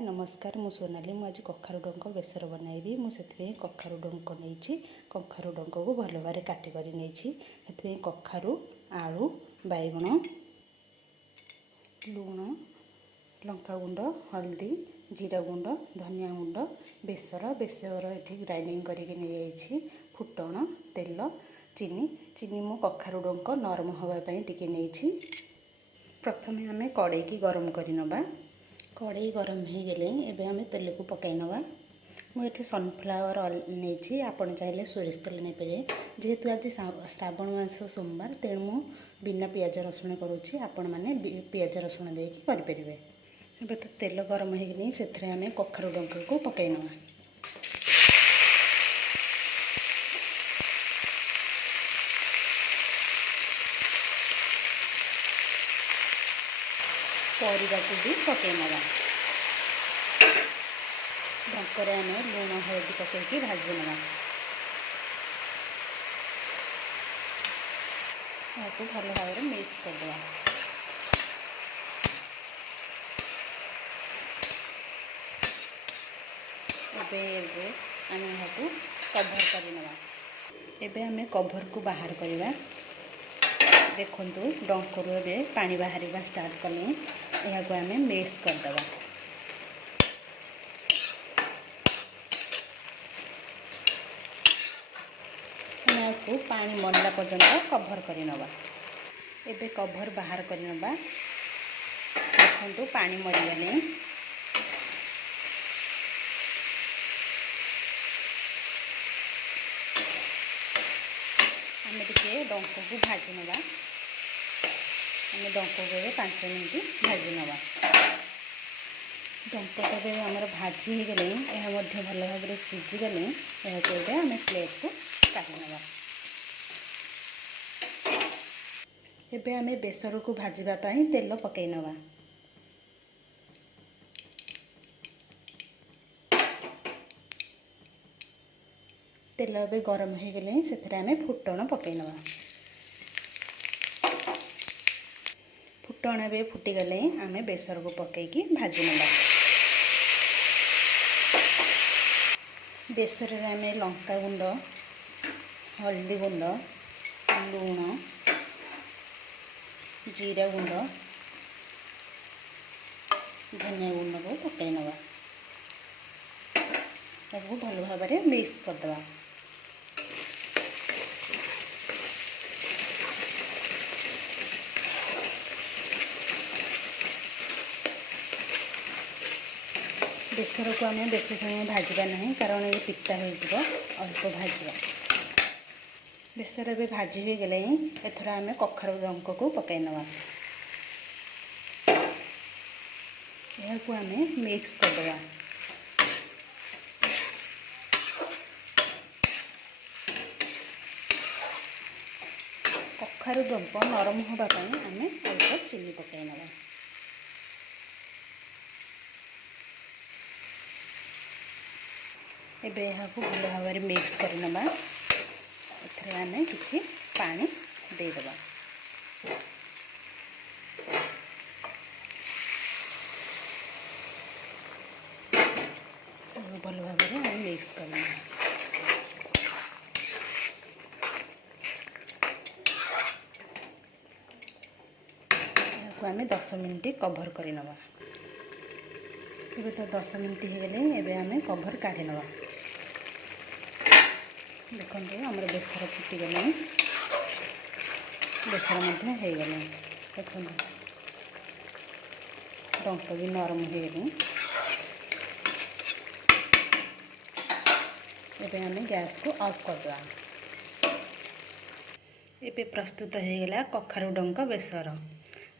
हाय नमस्कार मु सोनाली मु आज कखारु डंक बेसर बनैबी मुझे कखारु डंक नहीं कखारु डंक को भल भाव काटी कर नहीं कखारु आलू बैगण लुण लंका गुंड हल्दी जीरा गुंड धनिया गुंड बेसर ये ग्राइंडिंग करके फुटण तेल चीनी चीनी मु कखारु डंक नरम होगापी टिके नहीं। प्रथमे आम कड़े की गरम करनवा कड़े गरम हो गले एबे आम तेल को पकाई नवा मुझे सनफ्लावर नहीं आपड़ चाहिए सोरिष तेल नहीं पारे जेहेतु आज श्रावण मास सोमवार तेणु मु बिना पियाज रसुण करुँची आपण मैंने पियाज रसुण देकी करें। एबे तो तेल गरम हो गले से आम कखारु डंक को पकाई नवा परिवा को भी पकई नवा डंकरे आम लुण हल्दी पकईकि भाजी नवा आपको भल भाव मिक्स करदे आम यहाँ कभर करनवा एबे आम कभर को बाहर करवा देखु डंकरू ए पानी बाहर स्टार्ट कले यहाँ को आम मिक्स करदे को पानी मरला पर्यंत कभर करनवा एबे कभर बाहर करनवा देखु पानी मरीगले आम टे डंक को भाजी नवा आम डंक को 5 मिनट भाजी नवा डंक तो आमर भाजी हो गले यह भल भाव सीझीगले यहाँ आम प्लेट को काढ़ी नवा एबे आम बेसर को भाजवाई तेल पकई नवा तेल ए गरम हो गले से आम फुटण पकई नवा फुटण ए फुटीगले आम बेसर को पकईकि भाजी नवा बेसर आम लंका गुंड हल्दी गुंड लुण जीरा गुंड धनिया गुंड को पकई नवा सबको भल भाव मिक्स करदे बेसर को आम बेसी समय भाजवा नहीं कारण ये पिता हो अल्प भाजवा बेसर ए भाजी हो गले एथर आम कखारु डंक को पकई नवा यहाँ को आम मिक्स करदे कखारु डंक नरम होगापी आम अल्प चीनी पकई नवा एबे यहाँ को भल भाव मिक्स करनवा एथरे आम किछि पानी देदबा भल भाव आम मिक्स करना आम 10 मिनट कभर करनवा एबे तो 10 मिनट हो गले एबे आम कभर काढ़ी नवा देखो आमर बेसर फुटीगले बेसर हो गले देखो डंक भी नरम हो गले एबे आम गैस को ऑफ करदे एबे प्रस्तुत हो गला कखारु डंक बेसर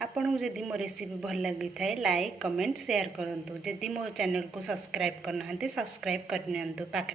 आपन को जदि मो रेसिपी भल लगी थाए लाइक कमेंट शेयर करंतु जदि मो चैनल को सब्सक्राइब करना सब्सक्राइब करनी पाखे